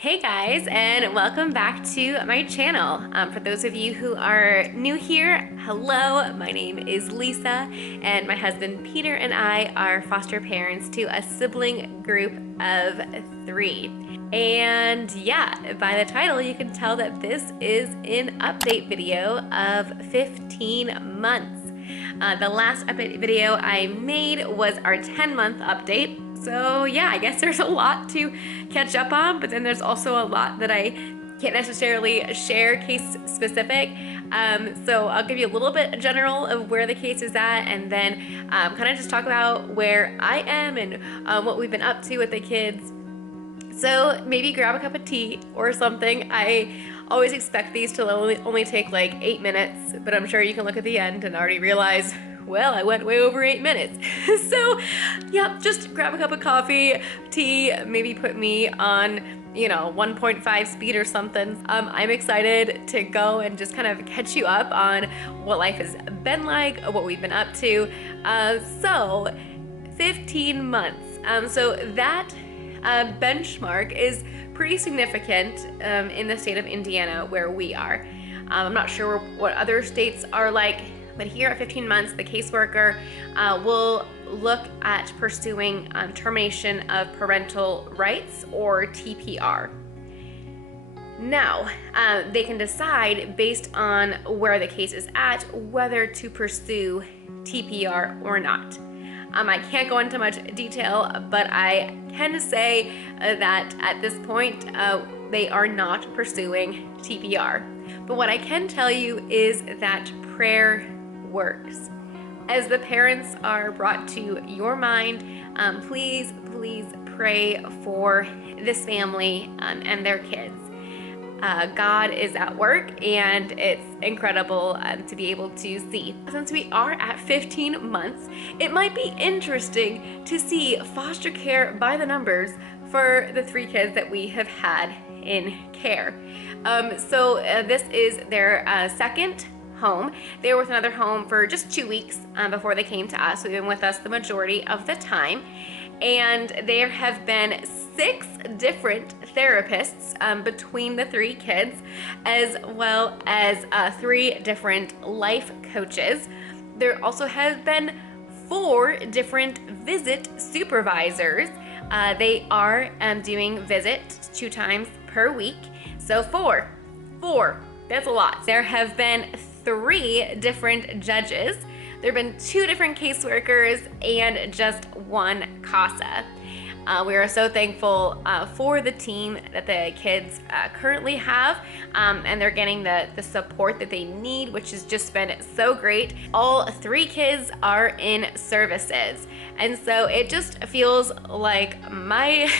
Hey guys, and welcome back to my channel. For those of you who are new here, hello, my name is Lisa, and my husband Peter and I are foster parents to a sibling group of 3. And yeah, by the title you can tell that this is an update video of 15 months. The last update video I made was our 10-month update. So yeah, I guess there's a lot to catch up on, but then there's also a lot that I can't necessarily share case specific. So I'll give you a little bit general of where the case is at, and then kind of just talk about where I am and what we've been up to with the kids. So maybe grab a cup of tea or something. I always expect these to only take like 8 minutes, but I'm sure you can look at the end and already realize, well, I went way over 8 minutes. So yeah, just grab a cup of coffee, tea, maybe put me on 1.5 speed or something. I'm excited to go and just kind of catch you up on what life has been like, what we've been up to. So 15 months. So that benchmark is pretty significant in the state of Indiana where we are. I'm not sure what other states are like, but here at 15 months, the caseworker will look at pursuing termination of parental rights, or TPR. Now, they can decide based on where the case is at whether to pursue TPR or not. I can't go into much detail, but I can say that at this point, they are not pursuing TPR. But what I can tell you is that prayer works. As the parents are brought to your mind, please pray for this family and their kids. God is at work, and it's incredible to be able to see. Since we are at 15 months, it might be interesting to see foster care by the numbers for the 3 kids that we have had in care. So this is their second home. They were with another home for just 2 weeks before they came to us. They've been with us the majority of the time, and there have been 6 different therapists between the 3 kids, as well as 3 different life coaches. There also has been 4 different visit supervisors. They are doing visits 2 times per week. So 4, that's a lot. There have been 3 different judges. There have been 2 different caseworkers and just 1 CASA. We are so thankful for the team that the kids currently have, and they're getting the support that they need, which has just been so great. All 3 kids are in services, and so it just feels like my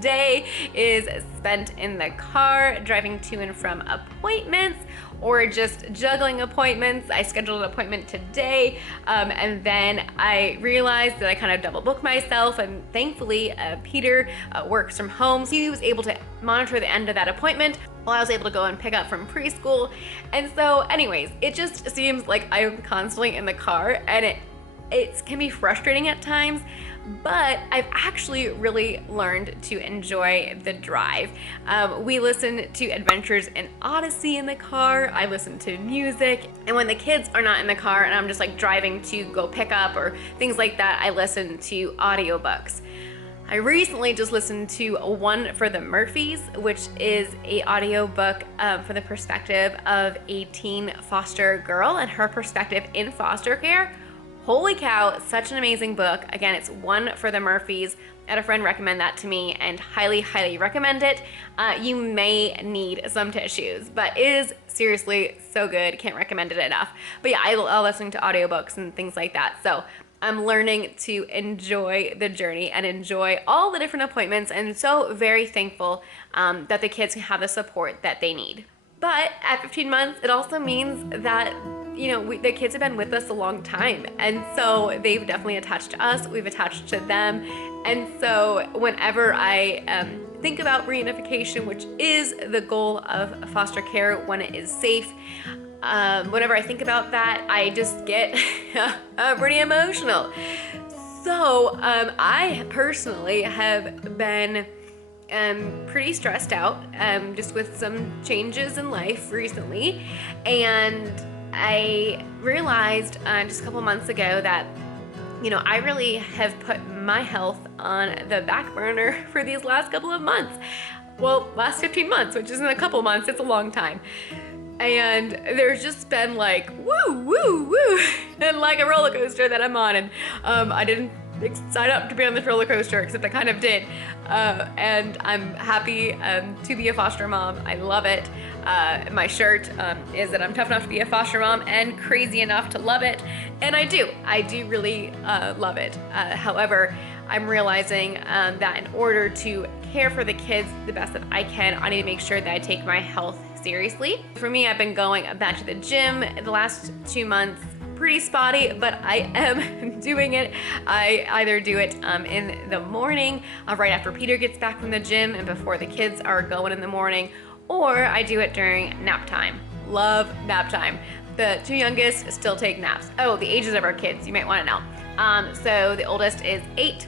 day is spent in the car, driving to and from appointments, or just juggling appointments. I scheduled an appointment today, and then I realized that I kind of double booked myself, and thankfully Peter works from home. So he was able to monitor the end of that appointment while I was able to go and pick up from preschool. And so anyways, it just seems like I'm constantly in the car, and it can be frustrating at times, but I've actually really learned to enjoy the drive. We listen to Adventures in Odyssey in the car. I listen to music, and when the kids are not in the car and I'm just like driving to go pick up or things like that, I listen to audiobooks. I recently just listened to One for the Murphys, which is a audiobook from the perspective of a teen foster girl and her perspective in foster care. Holy cow, such an amazing book. Again, it's One for the Murphys. I had a friend recommend that to me, and highly recommend it. You may need some tissues, but it is seriously so good. Can't recommend it enough. But yeah, I love listening to audiobooks and things like that. So I'm learning to enjoy the journey and enjoy all the different appointments, and so very thankful that the kids can have the support that they need. But at 15 months, it also means that the kids have been with us a long time, and so they've definitely attached to us, we've attached to them. And so whenever I think about reunification, which is the goal of foster care when it is safe, whenever I think about that, I just get pretty emotional. So I personally have been am pretty stressed out, just with some changes in life recently. And I realized just a couple months ago that, I really have put my health on the back burner for these last couple of months. Well, last 15 months, which isn't a couple months, it's a long time. And there's just been like, woo, woo, woo, and like a roller coaster that I'm on. And I didn't sign up to be on this roller coaster, except I kind of did. And I'm happy to be a foster mom. I love it. My shirt is that I'm tough enough to be a foster mom and crazy enough to love it. And I do really love it. However, I'm realizing that in order to care for the kids the best that I can, I need to make sure that I take my health seriously. For me, I've been going back to the gym the last 2 months. Pretty spotty, but I am doing it. I either do it in the morning, right after Peter gets back from the gym and before the kids are going in the morning, or I do it during nap time. Love nap time. The 2 youngest still take naps. Oh, the ages of our kids, you might want to know. So the oldest is 8,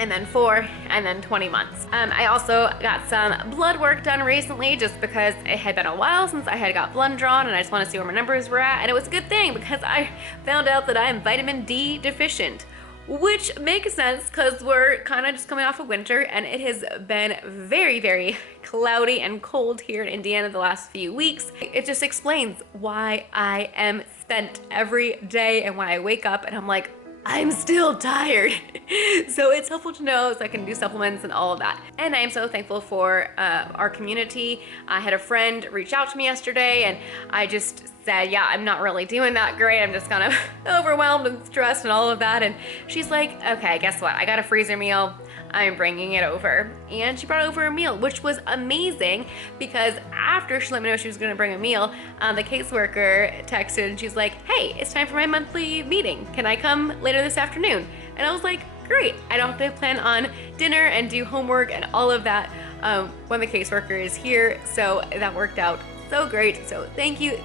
and then 4, and then 20 months. I also got some blood work done recently just because it had been a while since I had got blood drawn, and I just want to see where my numbers were at. And it was a good thing because I found out that I am vitamin D deficient, which makes sense because we're kind of just coming off of winter, and it has been very, very cloudy and cold here in Indiana the last few weeks. It just explains why I am spent every day and why I wake up and I'm like, I'm still tired. So it's helpful to know so I can do supplements and all of that. And I am so thankful for our community. I had a friend reach out to me yesterday and I just said, yeah, I'm not really doing that great. I'm just kind of overwhelmed and stressed and all of that. And she's like, okay, guess what? I got a freezer meal. I'm bringing it over. And she brought over a meal, which was amazing because after she let me know she was gonna bring a meal, the caseworker texted and she's like, hey, it's time for my monthly meeting. Can I come later this afternoon? And I was like, great. I don't have to plan on dinner and do homework and all of that when the caseworker is here. So that worked out so great. So thank you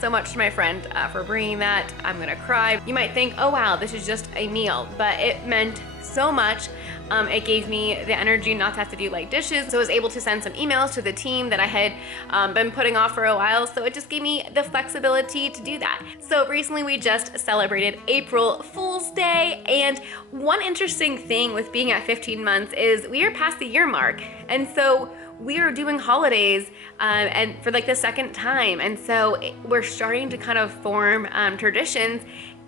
so much to my friend for bringing that. I'm gonna cry. You might think, oh wow, this is just a meal, but it meant so much. It gave me the energy not to have to do like dishes. So I was able to send some emails to the team that I had been putting off for a while. So it just gave me the flexibility to do that. So recently we just celebrated April Fool's Day. And one interesting thing with being at 15 months is we are past the year mark. And so we are doing holidays and for like the second time. And so we're starting to kind of form traditions.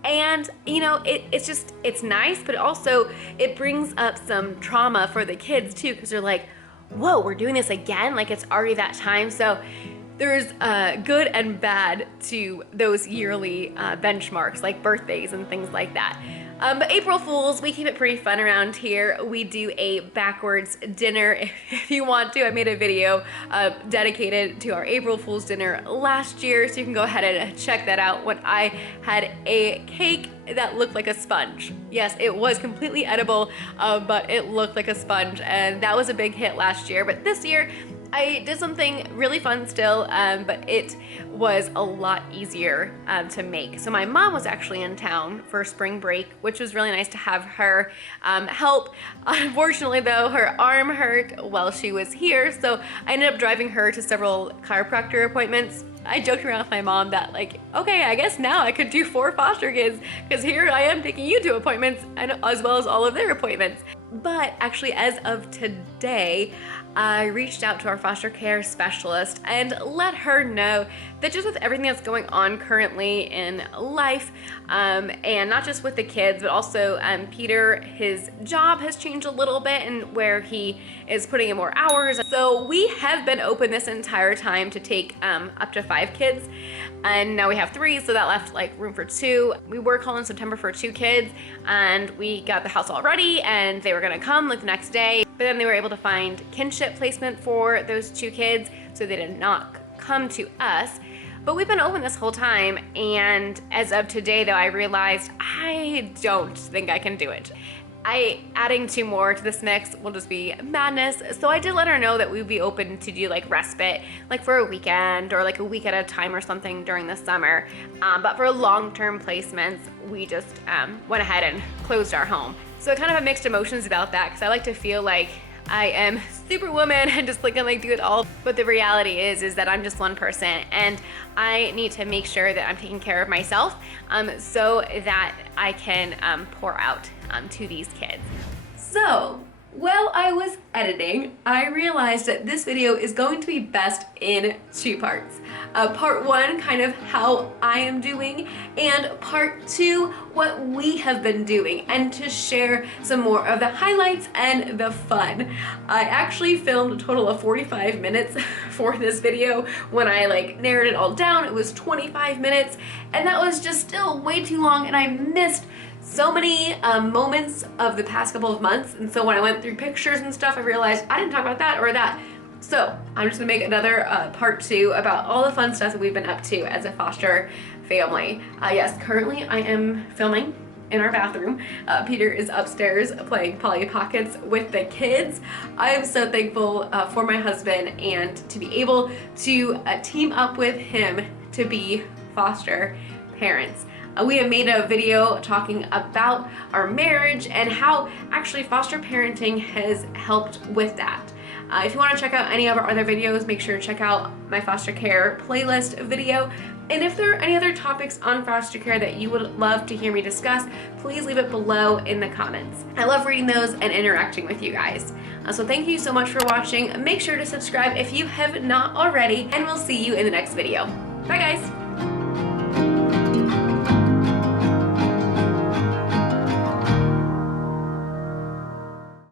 And it's nice, but also it brings up some trauma for the kids too, because they're like, whoa, we're doing this again? Like it's already that time. So there's good and bad to those yearly benchmarks, like birthdays and things like that. But April Fools, we keep it pretty fun around here. We do a backwards dinner if you want to. I made a video dedicated to our April Fool's dinner last year, so you can go ahead and check that out when I had a cake that looked like a sponge. Yes, it was completely edible, but it looked like a sponge, and that was a big hit last year. But this year, I did something really fun still, but it was a lot easier to make. So my mom was actually in town for spring break, which was really nice to have her help. Unfortunately though, her arm hurt while she was here, so I ended up driving her to several chiropractor appointments. I joked around with my mom that like, okay, I guess now I could do 4 foster kids because here I am taking you to appointments and as well as all of their appointments. But actually, as of today, I reached out to our foster care specialist and let her know that just with everything that's going on currently in life, and not just with the kids, but also Peter, his job has changed a little bit and where he is putting in more hours. So we have been open this entire time to take up to 5 kids. And now we have 3, so that left like room for 2. We were calling September for 2 kids, and we got the house all ready, and they were gonna come like the next day. But then they were able to find kinship placement for those 2 kids, so they did not come to us. But we've been open this whole time, and as of today though, I realized I don't think I can do it. Adding 2 more to this mix will just be madness. So I did let her know that we'd be open to do like respite, like for a weekend or like a week at a time or something during the summer. But for long-term placements, we just went ahead and closed our home. So I kind of have mixed emotions about that because I like to feel like I am superwoman and just can do it all. But the reality is that I'm just one person, and I need to make sure that I'm taking care of myself so that I can pour out to these kids. So while I was editing, I realized that this video is going to be best in two parts. Part one, kind of how I am doing, and part two, what we have been doing, and to share some more of the highlights and the fun. I actually filmed a total of 45 minutes for this video. When I narrowed it all down, it was 25 minutes, and that was just still way too long, and I missed so many moments of the past couple of months. And so when I went through pictures and stuff, I realized I didn't talk about that or that. So I'm just gonna make another part two about all the fun stuff that we've been up to as a foster family. Yes, currently I am filming in our bathroom. Peter is upstairs playing Polly Pockets with the kids. I am so thankful for my husband and to be able to team up with him to be foster parents. We have made a video talking about our marriage and how actually foster parenting has helped with that. If you want to check out any of our other videos, make sure to check out my foster care playlist video. And if there are any other topics on foster care that you would love to hear me discuss, please leave it below in the comments. I love reading those and interacting with you guys. So thank you so much for watching. Make sure to subscribe if you have not already, and we'll see you in the next video. Bye guys.